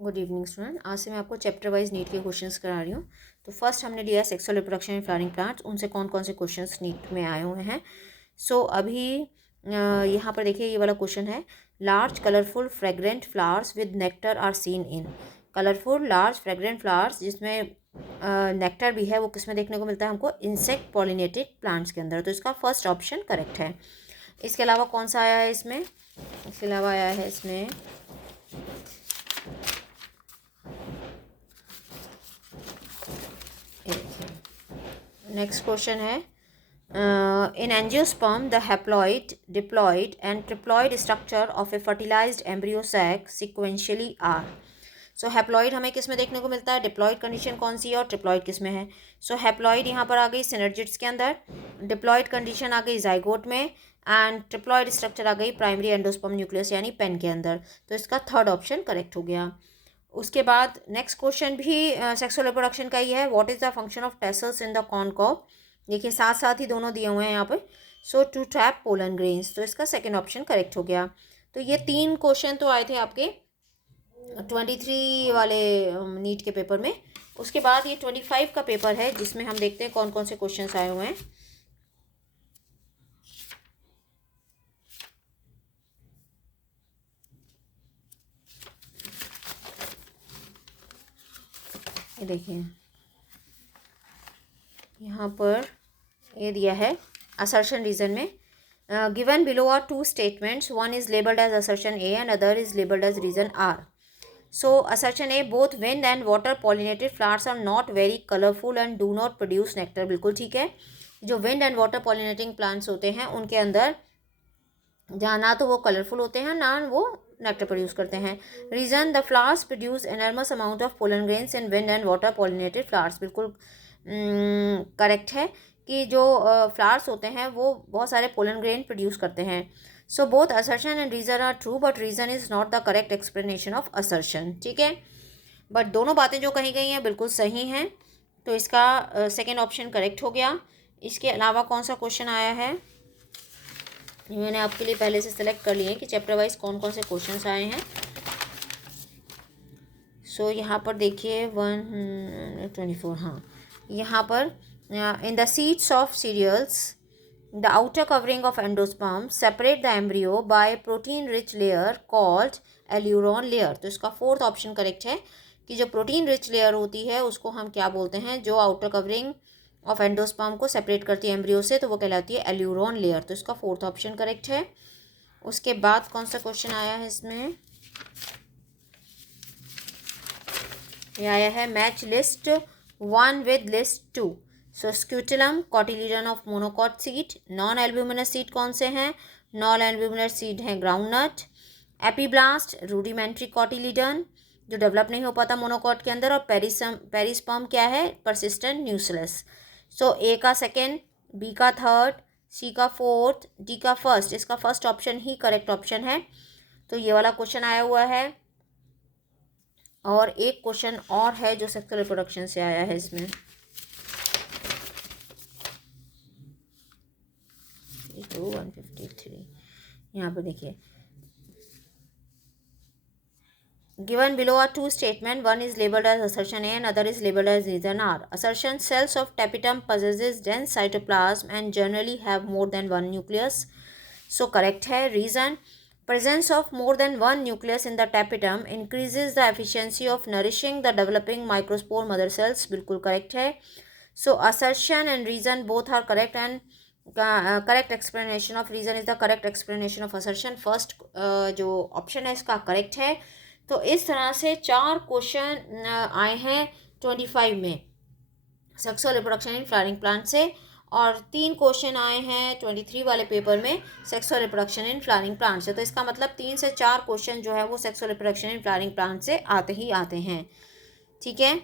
Good evening student. आज से मैं आपको चैप्टर वाइज नीट के क्वेश्चंस करा रही हूँ। तो फर्स्ट हमने लिया sexual reproduction in flowering plants, उनसे कौन कौन से क्वेश्चंस नीट में आए हुए हैं। अभी यहाँ पर देखिए, ये वाला क्वेश्चन है, large colourful fragrant flowers with nectar are seen in. Colourful large fragrant flowers जिसमें नेक्टर भी है, वो किस में देखने को मिलता है हमको? इंसेक्ट पॉलिनेटेड प्लांट्स के अंदर। तो इसका फर्स्ट ऑप्शन करेक्ट है। इसके अलावा कौन सा आया है इसमें? इसके अलावा आया है इसमें नेक्स्ट क्वेश्चन है, in angiosperm the haploid, diploid and triploid structure of a fertilised embryo sac sequentially are. Haploid हमें किस में देखने को मिलता है? डिप्लॉइड कंडीशन कौन सी है और ट्रिप्लॉइड किस में है? हैप्लॉइड यहाँ पर आ गई सिनर्जिड्स के अंदर, डिप्लॉइड कंडीशन आ गई जाइगोट में, एंड ट्रिप्लॉइड स्ट्रक्चर आ गई प्राइमरी एंडोस्पर्म न्यूक्लियस यानी पेन के अंदर। तो इसका थर्ड ऑप्शन करेक्ट हो गया। उसके बाद नेक्स्ट क्वेश्चन भी सेक्सुअल रिप्रोडक्शन का ही है। What is the function of tassels in the corn cob? देखिए साथ साथ ही दोनों दिए हुए हैं यहाँ पे। To trap pollen grains. तो इसका सेकंड ऑप्शन करेक्ट हो गया। तो ये 3 क्वेश्चन तो आए थे आपके 23 वाले नीट के पेपर में। उसके बाद ये 25 का पेपर है, जिसमें हम देखते हैं कौन कौन से क्वेश्चन आए हुए हैं। ये देखिए यहाँ पर ये दिया है असर्शन रीजन में, given below are 2 statements, one is labelled as assertion A and other is labelled as reason R. Assertion A, both wind and water pollinated flowers are not very colourful and do not produce nectar. बिल्कुल ठीक है। जो wind and water pollinating plants होते हैं उनके अंदर जहाँ ना तो वो कलरफुल होते हैं ना वो नेक्टर प्रोड्यूस करते हैं। Reason, the flowers produce enormous amount of pollen grains in wind and water pollinated flowers. बिल्कुल करेक्ट है कि जो फ्लावर्स होते हैं वो बहुत सारे पोलन ग्रेन प्रोड्यूस करते हैं। Both assertion and reason are true, but reason is not the correct explanation of assertion. ठीक है, बट दोनों बातें जो कही गई हैं बिल्कुल सही हैं। तो इसका सेकेंड ऑप्शन करेक्ट हो गया। इसके अलावा कौन सा क्वेश्चन आया है, मैंने आपके लिए पहले से सेलेक्ट कर लिए कि चैप्टर वाइज कौन कौन से क्वेश्चंस आए हैं। यहाँ पर देखिए 124, हाँ यहाँ पर in the seeds of cereals the outer covering of endosperm separate the embryo by protein rich layer called aleurone layer. तो इसका फोर्थ ऑप्शन करेक्ट है कि जो प्रोटीन रिच लेयर होती है उसको हम क्या बोलते हैं? जो आउटर कवरिंग ऑफ एंडोस्पर्म को सेपरेट करती है एम्ब्रियो से, तो वो कहलाती है एल्यूरोन लेयर। तो इसका फोर्थ ऑप्शन करेक्ट है। उसके बाद कौन सा क्वेश्चन आया है इसमें? ये आया है match list 1 with list 2। Scutellum, cotyledon of monocot seed. Non albuminous seed कौन से हैं? नॉन एल्ब्यूमिनस सीड हैं ग्राउंडनट, एपीब्लास्ट, रूडिमेंट्री कॉटिलीडन जो डेवलप नहीं हो पाता मोनोकॉट के अंदर, और पेरिस्पर्म क्या है? Persistent nucleus. ए का सेकेंड, बी का थर्ड, सी का फोर्थ, डी का फर्स्ट। इसका फर्स्ट ऑप्शन ही करेक्ट ऑप्शन है। तो ये वाला क्वेश्चन आया हुआ है। और एक क्वेश्चन और है जो सेक्सुअल रिप्रोडक्शन से आया है इसमें। तो 153 यहाँ पर देखिए, given below are 2 statements, one is labeled as assertion A and other is labeled as reason R. Assertion, cells of tapetum possesses dense cytoplasm and generally have more than one nucleus. Correct है. Reason, presence of more than one nucleus in the tapetum increases the efficiency of nourishing the developing microspore mother cells. बिल्कुल correct है. Assertion and reason both are correct, and correct explanation of reason is the correct explanation of assertion. First जो option है इसका correct है। तो इस तरह से 4 क्वेश्चन आए हैं 25 में sexual reproduction in flowering plant से, और 3 क्वेश्चन आए हैं 23 वाले पेपर में sexual reproduction in flowering plant से। तो इसका मतलब 3 से 4 क्वेश्चन जो है वो sexual reproduction in flowering plant से आते ही आते हैं। ठीक है।